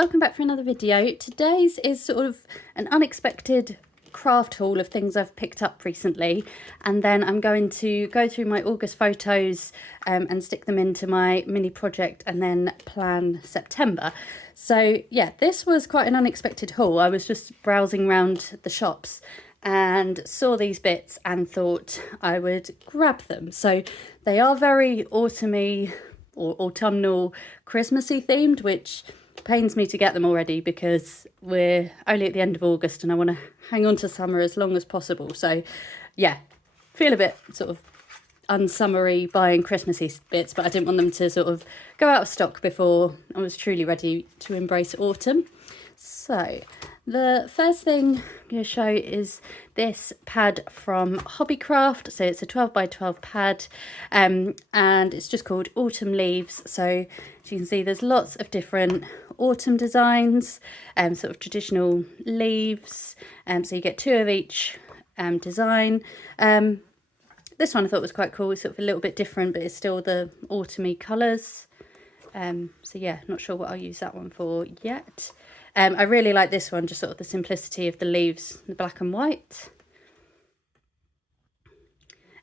welcome back for another video. Today's is sort of an unexpected craft haul of things I've picked up recently, and then I'm going to go through my August photos and stick them into my mini project and then plan September. So yeah, this was quite an unexpected haul. I was just browsing around the shops and saw these bits and thought I would grab them. So they are very autumny or autumnal, Christmassy themed, which pains me to get them already because we're only at the end of August and I want to hang on to summer as long as possible. So yeah, feel a bit sort of unsummery buying Christmassy bits, but I didn't want them to sort of go out of stock before I was truly ready to embrace autumn. So the first thing I'm going to show is this pad from Hobbycraft. So it's a 12 by 12 pad and it's just called Autumn Leaves. So as you can see, there's lots of different autumn designs, sort of traditional leaves. So you get two of each design. This one I thought was quite cool. It's sort of a little bit different, but it's still the autumny colours. So yeah, not sure what I'll use that one for yet. I really like this one, just sort of the simplicity of the leaves, the black and white.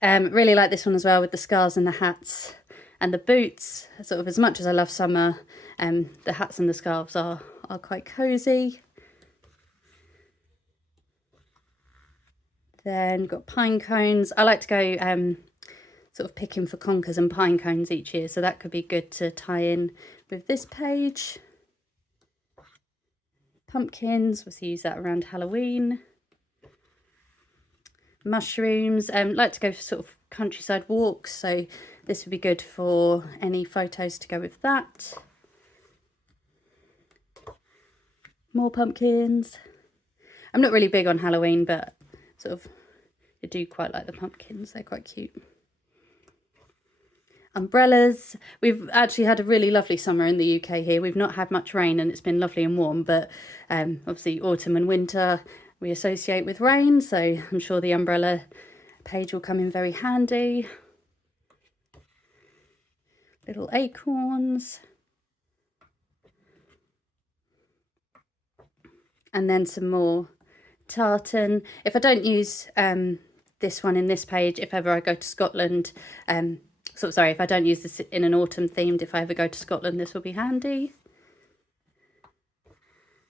Really like this one as well with the scarves and the hats and the boots. Sort of as much as I love summer, the hats and the scarves are quite cosy. Then got pine cones. I like to go sort of picking for conkers and pine cones each year, so that could be good to tie in with this page. Pumpkins, we'll use that around Halloween. Mushrooms, like to go for sort of countryside walks, so this would be good for any photos to go with that. More pumpkins. I'm not really big on Halloween, but sort of I do quite like the pumpkins, they're quite cute. Umbrellas. We've actually had a really lovely summer in the UK here. We've not had much rain and it's been lovely and warm, but obviously autumn and winter we associate with rain, so I'm sure the umbrella page will come in very handy. Little acorns. And then some more tartan. If I don't use this one in this page, if ever I go to Scotland, if I don't use this in an autumn themed, if I ever go to Scotland, this will be handy.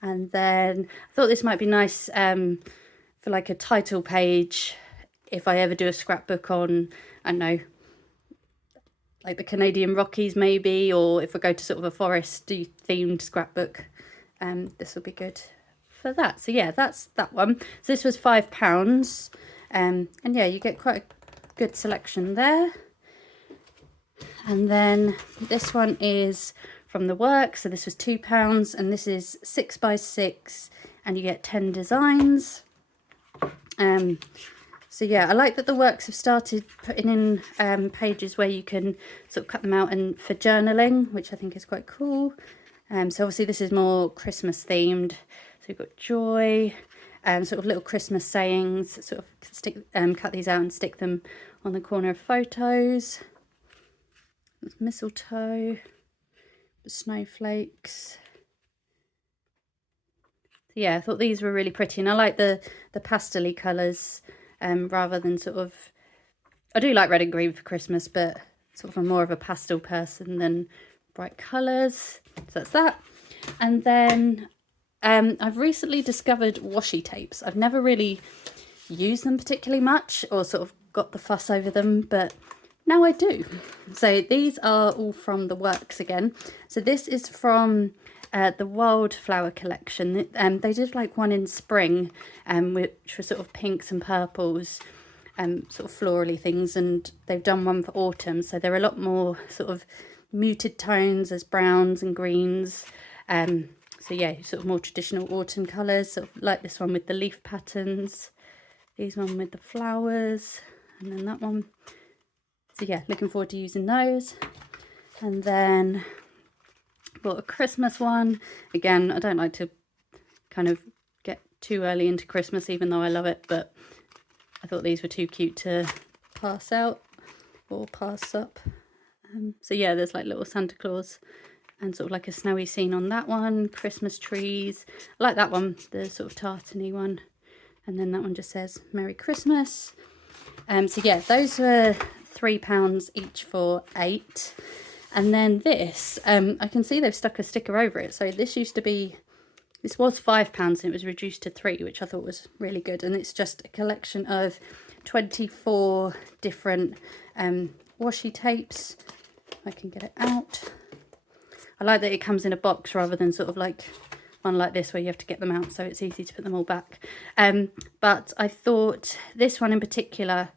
And then I thought this might be nice for like a title page if I ever do a scrapbook on, I don't know, like the Canadian Rockies maybe, or if I go to sort of a forest themed scrapbook, this will be good for that. So yeah, that's that one. So this was £5 and yeah, you get quite a good selection there. And then this one is from the work, so this was £2 and this is 6 by 6 and you get 10 designs. So yeah, I like that the works have started putting in pages where you can sort of cut them out and for journaling, which I think is quite cool. So obviously this is more Christmas themed, so we've got joy, sort of little Christmas sayings, sort of cut these out and stick them on the corner of photos. There's mistletoe, the snowflakes. So yeah, I thought these were really pretty, and I like the pastel-y colours rather than sort of, I do like red and green for Christmas, but sort of I'm more of a pastel person than bright colours. So that's that. And then I've recently discovered washi tapes. I've never really used them particularly much or sort of got the fuss over them, but now I do. So these are all from the works again. So this is from the Wildflower collection. They did like one in spring, which was sort of pinks and purples, sort of florally things, and they've done one for autumn. So they're a lot more sort of muted tones as browns and greens. So yeah, sort of more traditional autumn colours, sort of like this one with the leaf patterns, these one with the flowers, and then that one. So yeah, looking forward to using those. And then bought a Christmas one. Again, I don't like to kind of get too early into Christmas, even though I love it, but I thought these were too cute to pass out or pass up. So yeah, there's like little Santa Claus and sort of like a snowy scene on that one. Christmas trees. I like that one, the sort of tartany one. And then that one just says Merry Christmas. So yeah, those were £3 each for 8. And then this, I can see they've stuck a sticker over it. So this was £5 and it was reduced to 3, which I thought was really good. And it's just a collection of 24 different washi tapes. If I can get it out. I like that it comes in a box rather than sort of like one like this where you have to get them out, so it's easy to put them all back. But I thought this one in particular,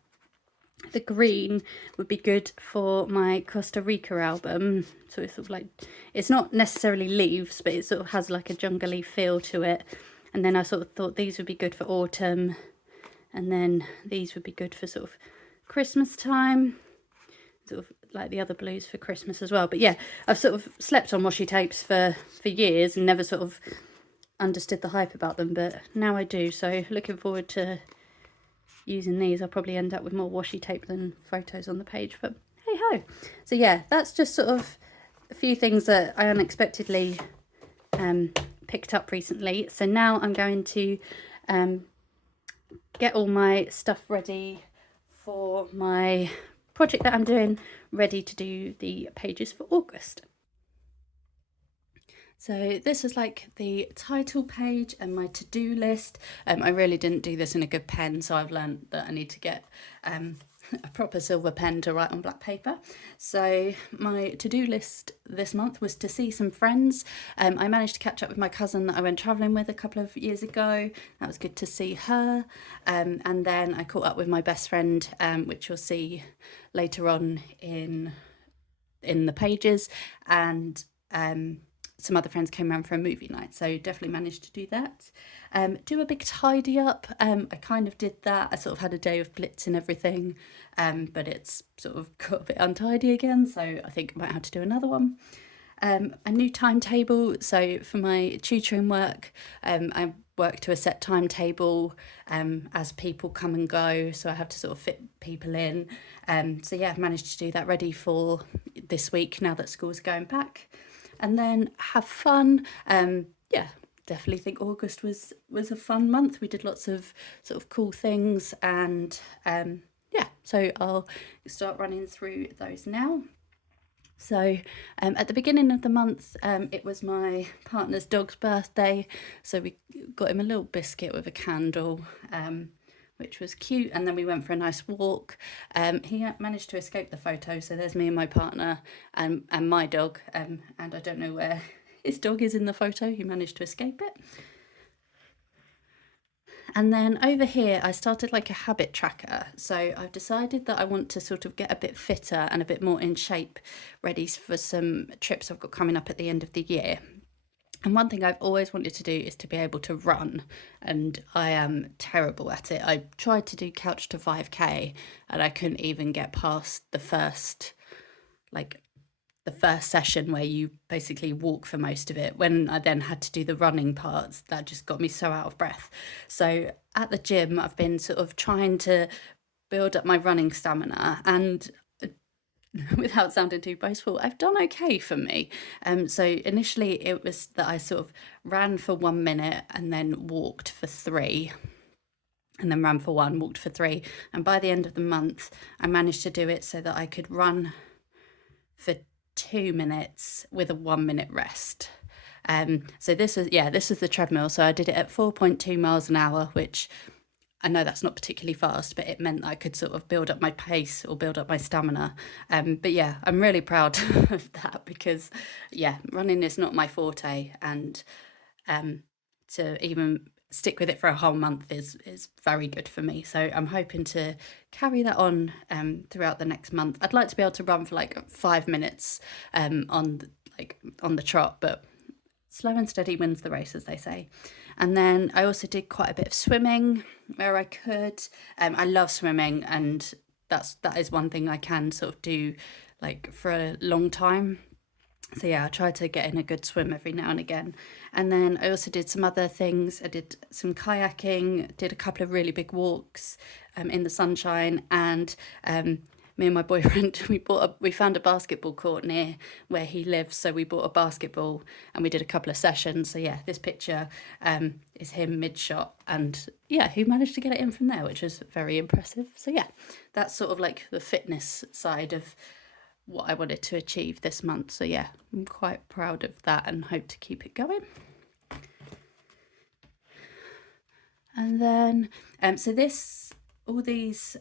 the green, would be good for my Costa Rica album. So it's sort of like, it's not necessarily leaves, but it sort of has like a jungly feel to it. And then I sort of thought these would be good for autumn, and then these would be good for sort of Christmas time, sort of like the other blues for Christmas as well. But yeah, I've sort of slept on washi tapes for years and never sort of understood the hype about them, but now I do. So looking forward to using these. I'll probably end up with more washi tape than photos on the page, but hey ho. So yeah, that's just sort of a few things that I unexpectedly picked up recently. So now I'm going to get all my stuff ready for my project that I'm doing, ready to do the pages for August. So this is like the title page and my to-do list. I really didn't do this in a good pen, so I've learned that I need to get a proper silver pen to write on black paper. So my to-do list this month was to see some friends. I managed to catch up with my cousin that I went travelling with a couple of years ago. That was good to see her. And then I caught up with my best friend, which you'll see later on in the pages, and some other friends came around for a movie night, so definitely managed to do that. Do a big tidy up. I kind of did that. I sort of had a day of blitzing everything, but it's sort of got a bit untidy again, so I think I might have to do another one. A new timetable. So for my tutoring work, I work to a set timetable as people come and go, so I have to sort of fit people in. So yeah, I've managed to do that ready for this week now that schools are going back. And then have fun. Yeah, definitely think August was a fun month. We did lots of sort of cool things, and yeah, so I'll start running through those now. So at the beginning of the month, it was my partner's dog's birthday, so we got him a little biscuit with a candle, which was cute, and then we went for a nice walk. He managed to escape the photo, so there's me and my partner and my dog, and I don't know where his dog is in the photo. He managed to escape it. And then over here, I started like a habit tracker. So I've decided that I want to sort of get a bit fitter and a bit more in shape, ready for some trips I've got coming up at the end of the year. And one thing I've always wanted to do is to be able to run, and I am terrible at it. I tried to do couch to 5k and I couldn't even get past the first session where you basically walk for most of it. When I then had to do the running parts, that just got me so out of breath. So at the gym, I've been sort of trying to build up my running stamina, and without sounding too boastful, I've done okay for me. So initially it was that I sort of ran for 1 minute and then walked for 3, and then ran for 1, walked for 3. And by the end of the month, I managed to do it so that I could run for 2 minutes with a 1 minute rest. So this is the treadmill. So I did it at 4.2 miles an hour, which I know that's not particularly fast, but it meant that I could sort of build up my pace or build up my stamina. But yeah, I'm really proud of that, because yeah, running is not my forte, and to even stick with it for a whole month is very good for me. So I'm hoping to carry that on throughout the next month. I'd like to be able to run for like 5 minutes on the trot, but slow and steady wins the race, as they say. And then I also did quite a bit of swimming where I could. I love swimming, and that is one thing I can sort of do like for a long time. So yeah, I try to get in a good swim every now and again. And then I also did some other things. I did some kayaking, did a couple of really big walks in the sunshine, and me and my boyfriend, we found a basketball court near where he lives, so we bought a basketball and we did a couple of sessions. So yeah, this picture is him mid-shot, and yeah, he managed to get it in from there, which was very impressive. So yeah, that's sort of like the fitness side of what I wanted to achieve this month. So yeah, I'm quite proud of that and hope to keep it going. And then, so all these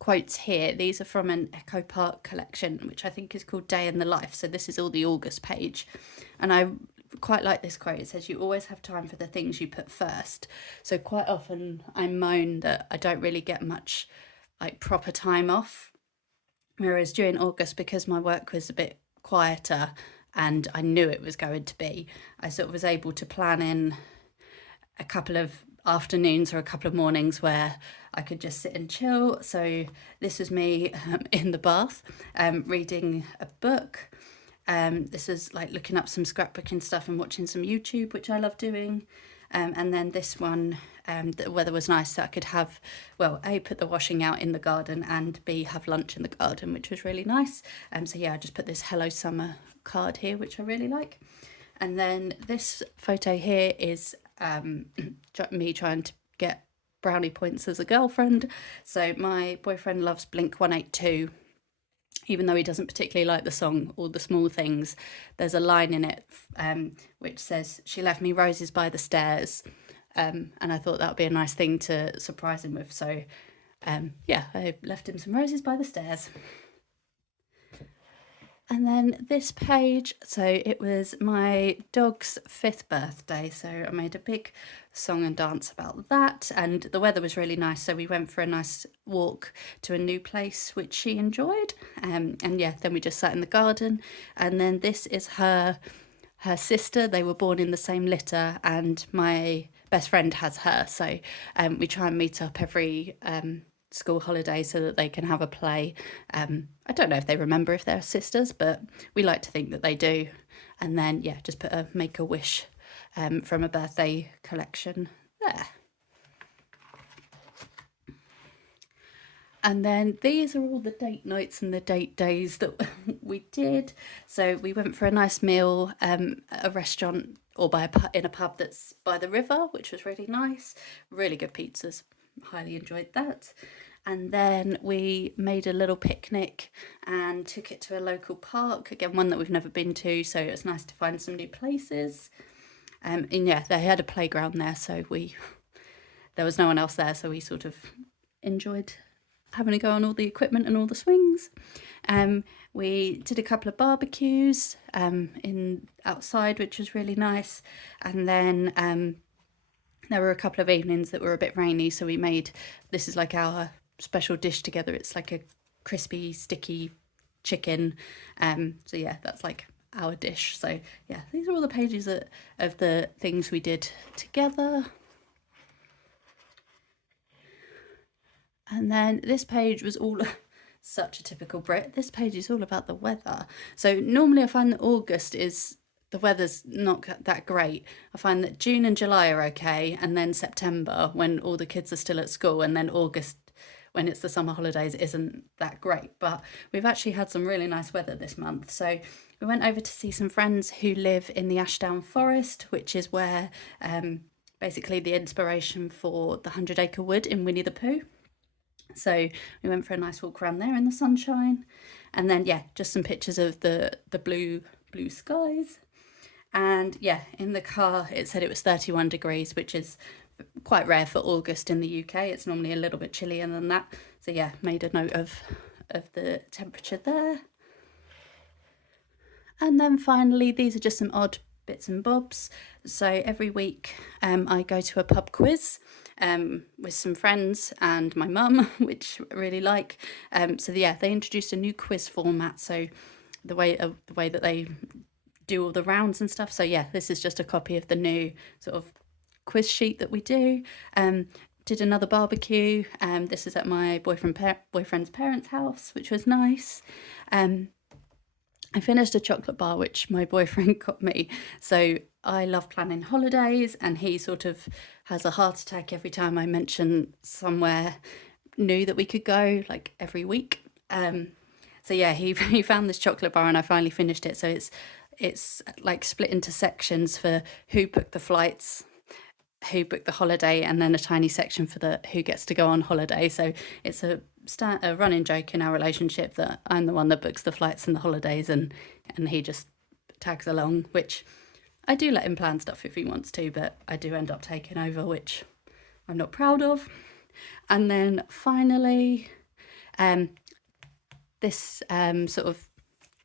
quotes here, these are from an Echo Park collection, which I think is called Day in the Life. So this is all the August page. And I quite like this quote. It says, "You always have time for the things you put first." So quite often I moan that I don't really get much like proper time off. Whereas during August, because my work was a bit quieter and I knew it was going to be, I sort of was able to plan in a couple of afternoons or a couple of mornings where I could just sit and chill. So this was me in the bath, reading a book. This was like looking up some scrapbooking stuff and watching some YouTube, which I love doing. And then this one, the weather was nice, so I could have, well, A, put the washing out in the garden, and B, have lunch in the garden, which was really nice. So yeah, I just put this Hello Summer card here, which I really like. And then this photo here is me trying to get brownie points as a girlfriend. So my boyfriend loves Blink 182. Even though he doesn't particularly like the song All the Small Things, there's a line in it which says, "She left me roses by the stairs." And I thought that would be a nice thing to surprise him with. So yeah, I left him some roses by the stairs. And then this page, so it was my dog's 5th birthday, so I made a big song and dance about that, and the weather was really nice, so we went for a nice walk to a new place which she enjoyed, and yeah, then we just sat in the garden. And then this is her sister. They were born in the same litter, and my best friend has her, so we try and meet up every school holiday so that they can have a play. I don't know if they remember if they're sisters, but we like to think that they do. And then yeah, just put a Make-A-Wish from a birthday collection there. And then these are all the date nights and the date days that we did. So we went for a nice meal at a restaurant or in a pub that's by the river, which was really nice. Really good pizzas. Highly enjoyed that. And then we made a little picnic and took it to a local park, again one that we've never been to, so it was nice to find some new places. And yeah, they had a playground there, so there was no one else there, so we sort of enjoyed having a go on all the equipment and all the swings. We did a couple of barbecues outside, which was really nice. And then there were a couple of evenings that were a bit rainy, so we made, this is like our special dish together. It's like a crispy, sticky chicken. So yeah, that's like our dish. So yeah, these are all the pages of the things we did together. And then this page was all such a typical Brit. This page is all about the weather. So normally I find that August is, the weather's not that great. I find that June and July are okay, and then September, when all the kids are still at school, and then August, when it's the summer holidays, isn't that great. But we've actually had some really nice weather this month. So we went over to see some friends who live in the Ashdown Forest, which is where basically the inspiration for the 100 Acre Wood in Winnie the Pooh. So we went for a nice walk around there in the sunshine. And then yeah, just some pictures of the blue skies. And yeah, in the car it said it was 31 degrees, which is quite rare for August in the UK. It's normally a little bit chillier than that. So yeah, made a note of the temperature there. And then finally, these are just some odd bits and bobs. So every week I go to a pub quiz with some friends and my mum, which I really like. So yeah, they introduced a new quiz format. So the way that they do all the rounds and stuff. So yeah, this is just a copy of the new sort of quiz sheet that we do. Did another barbecue. This is at my boyfriend's parents' house, which was nice. I finished a chocolate bar which my boyfriend got me. So I love planning holidays, and he sort of has a heart attack every time I mention somewhere knew that we could go like every week. So yeah, he found this chocolate bar and I finally finished it. So it's like split into sections for who booked the flights, who booked the holiday, and then a tiny section for the who gets to go on holiday. So it's a running joke in our relationship that I'm the one that books the flights and the holidays, and he just tags along, which I do let him plan stuff if he wants to, but I do end up taking over, which I'm not proud of. And then finally, this sort of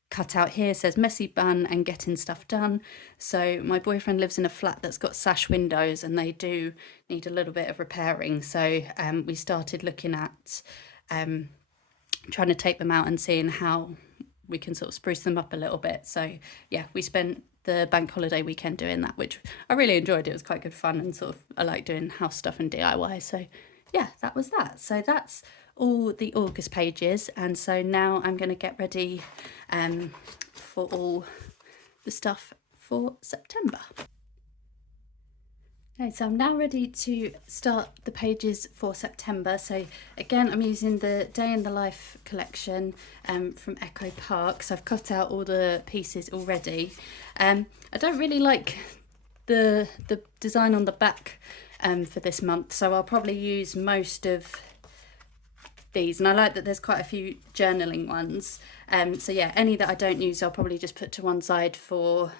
cutout here says messy bun and getting stuff done. So my boyfriend lives in a flat that's got sash windows and they do need a little bit of repairing. So we started looking at trying to take them out and seeing how we can sort of spruce them up a little bit. So yeah, we spent the bank holiday weekend doing that, which I really enjoyed. It was quite good fun, and sort of I like doing house stuff and DIY. So yeah, that was that. So that's all the August pages, and so now I'm going to get ready for all the stuff for September. Okay, so I'm now ready to start the pages for September. So again, I'm using the Day in the Life collection from Echo Park. So I've cut out all the pieces already. I don't really like the design on the back for this month, so I'll probably use most of these, and I like that there's quite a few journaling ones. So yeah, any that I don't use I'll probably just put to one side for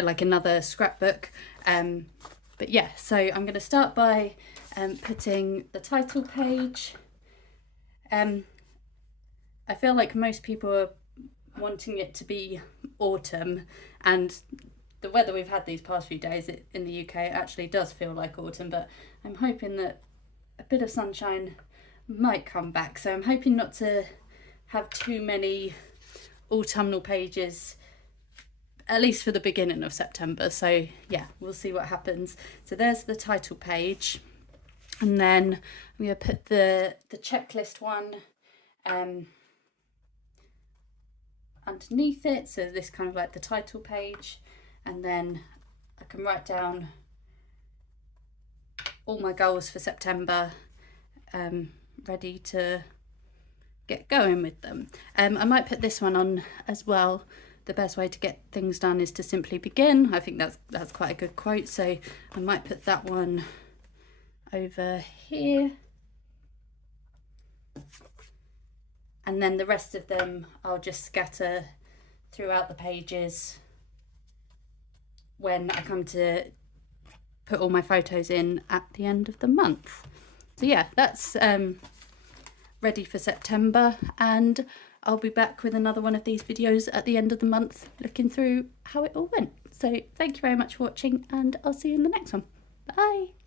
like another scrapbook. But yeah, so I'm going to start by putting the title page. I feel like most people are wanting it to be autumn, and the weather we've had these past few days in the UK actually does feel like autumn, but I'm hoping that a bit of sunshine might come back. So I'm hoping not to have too many autumnal pages, at least for the beginning of September. So yeah, we'll see what happens. So there's the title page, and then I'm going to put the checklist one underneath it. So this kind of like the title page, and then I can write down all my goals for September, ready to get going with them. I might put this one on as well. The best way to get things done is to simply begin. I think that's quite a good quote, so I might put that one over here. And then the rest of them I'll just scatter throughout the pages when I come to put all my photos in at the end of the month. So yeah, that's ready for September, and I'll be back with another one of these videos at the end of the month looking through how it all went. So thank you very much for watching, and I'll see you in the next one. Bye.